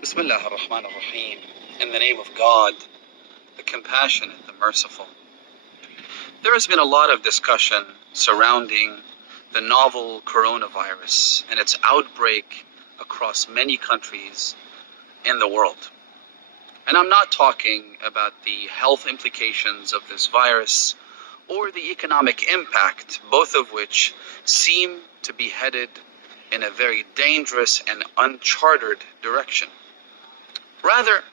Bismillah ar-Rahman ar-Rahim. In the name of God, the compassionate, the merciful. There has been a lot of discussion surrounding the novel coronavirus and its outbreak across many countries in the world. And I'm not talking about the health implications of this virus or the economic impact, both of which seem to be headed in a very dangerous and uncharted direction. Rather,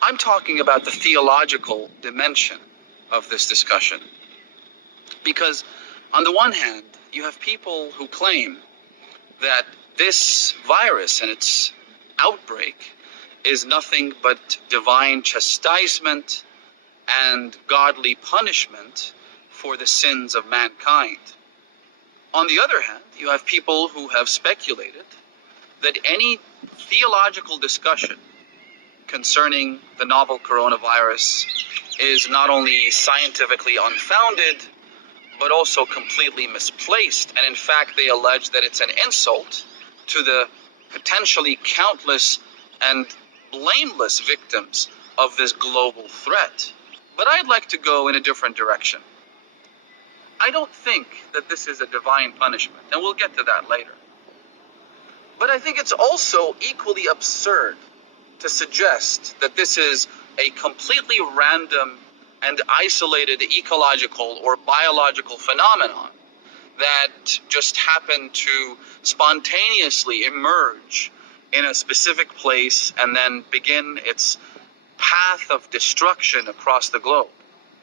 I'm talking about the theological dimension of this discussion. Because on the one hand, you have people who claim that this virus and its outbreak is nothing but divine chastisement and godly punishment for the sins of mankind. On the other hand, you have people who have speculated that any theological discussion concerning the novel coronavirus is not only scientifically unfounded, but also completely misplaced. And in fact, they allege that it's an insult to the potentially countless and blameless victims of this global threat. But I'd like to go in a different direction. I don't think that this is a divine punishment, and we'll get to that later. But I think it's also equally absurd to suggest that this is a completely random and isolated ecological or biological phenomenon that just happened to spontaneously emerge in a specific place and then begin its path of destruction across the globe.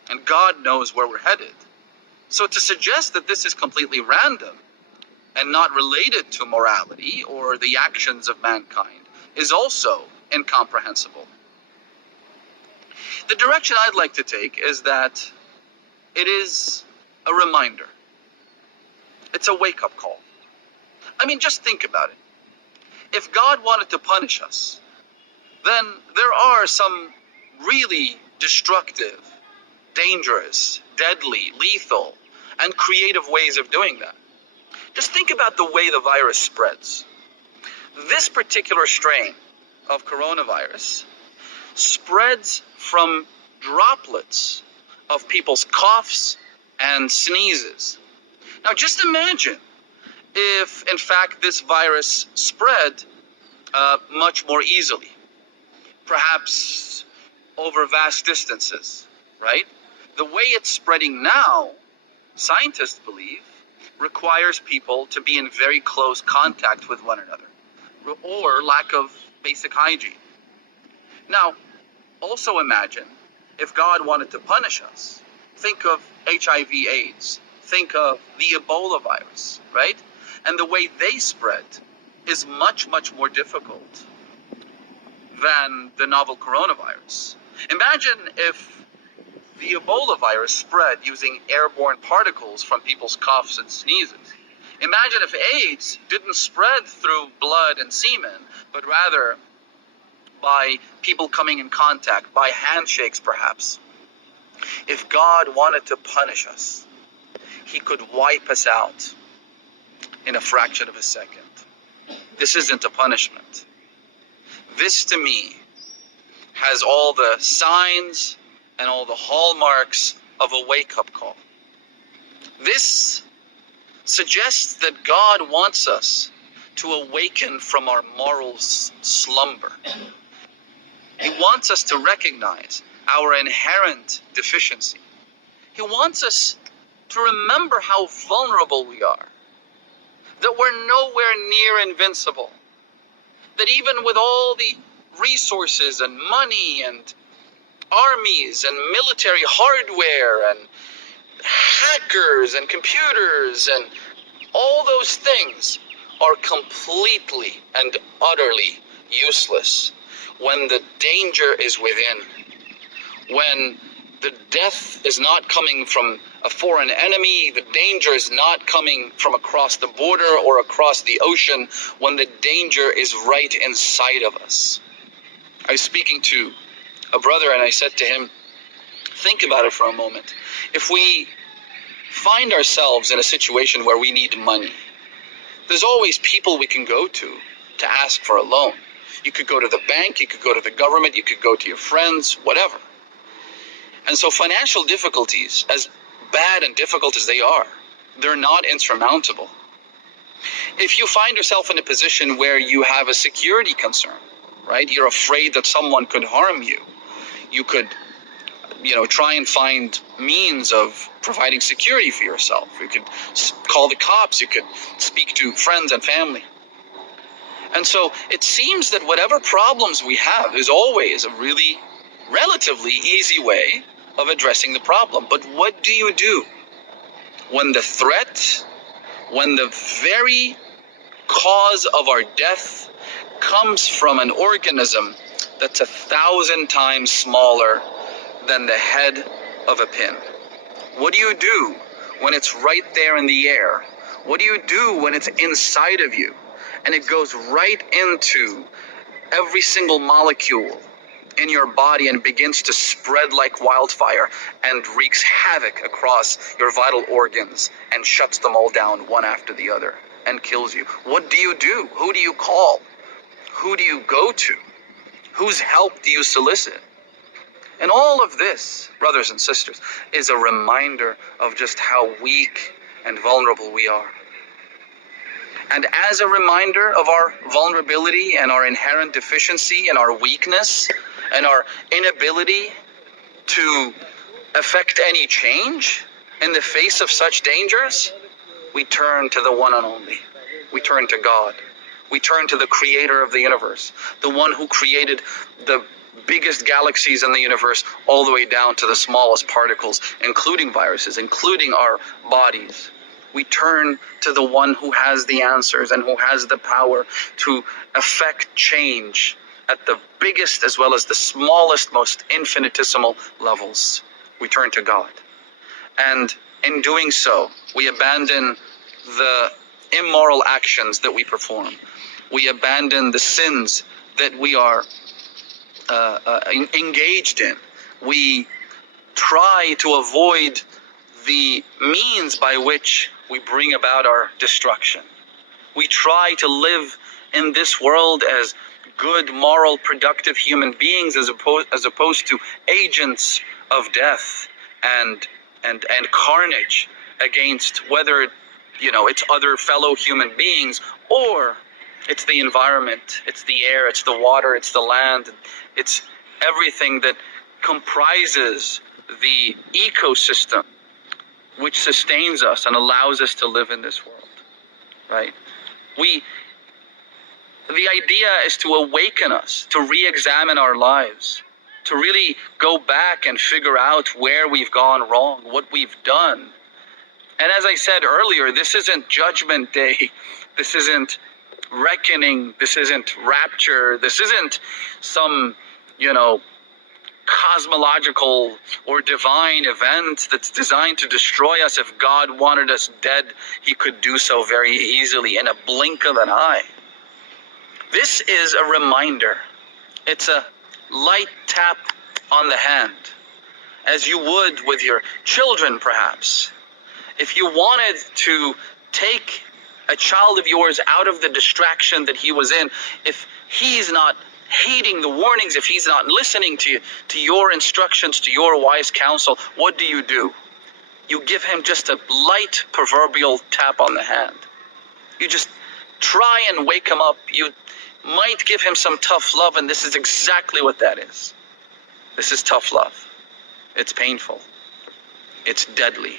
And God knows where we're headed. So to suggest that this is completely random and not related to morality or the actions of mankind is also incomprehensible. The direction I'd like to take is that it is a reminder. It's a wake-up call. I mean, just think about it. If God wanted to punish us, then there are some really destructive, dangerous, deadly, lethal, and creative ways of doing that. Just think about the way the virus spreads. This particular strain of coronavirus spreads from droplets of people's coughs and sneezes. Now just imagine if, in fact, this virus spread much more easily, perhaps over vast distances, right? The way it's spreading now, scientists believe, requires people to be in very close contact with one another, or lack of basic hygiene. Now, also imagine if God wanted to punish us. Think of HIV/AIDS. Think of the Ebola virus, right? And the way they spread is much, much more difficult than the novel coronavirus. Imagine if the Ebola virus spread using airborne particles from people's coughs and sneezes. Imagine if AIDS didn't spread through blood and semen, but rather by people coming in contact, by handshakes perhaps. If God wanted to punish us, he could wipe us out in a fraction of a second. This isn't a punishment. This, to me, has all the signs and all the hallmarks of a wake-up call. This suggests that God wants us to awaken from our moral slumber. He wants us to recognize our inherent deficiency. He wants us to remember how vulnerable we are, that we're nowhere near invincible, that even with all the resources and money and armies and military hardware and hackers and computers and all those things are completely and utterly useless when the danger is within, when the death is not coming from a foreign enemy, the danger is not coming from across the border or across the ocean, when the danger is right inside of us. I was speaking to a brother and I said to him, think about it for a moment. If we find ourselves in a situation where we need money, there's always people we can go to ask for a loan. You could go to the bank, you could go to the government, you could go to your friends, whatever. And so financial difficulties, as bad and difficult as they are, they're not insurmountable. If you find yourself in a position where you have a security concern, right? You're afraid that someone could harm you. You could, try and find means of providing security for yourself. You could call the cops. You could speak to friends and family. And so it seems that whatever problems we have is always a really relatively easy way of addressing the problem. But what do you do when the threat, when the very cause of our death comes from an organism that's 1,000 times smaller than the head of a pin? What do you do when it's right there in the air? What do you do when it's inside of you and it goes right into every single molecule in your body and begins to spread like wildfire and wreaks havoc across your vital organs and shuts them all down one after the other and kills you? What do you do? Who do you call? Who do you go to? Whose help do you solicit? And all of this, brothers and sisters, is a reminder of just how weak and vulnerable we are. And as a reminder of our vulnerability and our inherent deficiency and our weakness and our inability to affect any change in the face of such dangers, we turn to the one and only. We turn to God. We turn to the creator of the universe, the one who created the biggest galaxies in the universe all the way down to the smallest particles, including viruses, including our bodies. We turn to the one who has the answers and who has the power to affect change at the biggest as well as the smallest, most infinitesimal levels. We turn to God. And in doing so, we abandon the immoral actions that we perform. We abandon the sins that we are engaged in. We try to avoid the means by which we bring about our destruction. We try to live in this world as good, moral, productive human beings as opposed to agents of death and carnage against whether it's other fellow human beings or it's the environment, it's the air, it's the water, it's the land, it's everything that comprises the ecosystem which sustains us and allows us to live in this world, right? The idea is to awaken us, to re-examine our lives, to really go back and figure out where we've gone wrong, what we've done. And as I said earlier, this isn't Judgment Day, this isn't reckoning, this isn't rapture, this isn't some, cosmological or divine event that's designed to destroy us. If God wanted us dead, he could do so very easily in a blink of an eye. This is a reminder. It's a light tap on the hand, as you would with your children perhaps. If you wanted to take a child of yours out of the distraction that he was in, if he's not heeding the warnings, if he's not listening to your instructions, to your wise counsel, what do? You give him just a light proverbial tap on the hand. You just try and wake him up. You might give him some tough love, and this is exactly what that is. This is tough love. It's painful. It's deadly.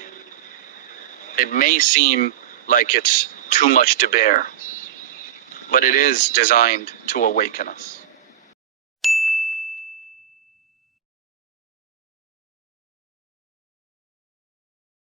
It may seem like it's too much to bear, but it is designed to awaken us.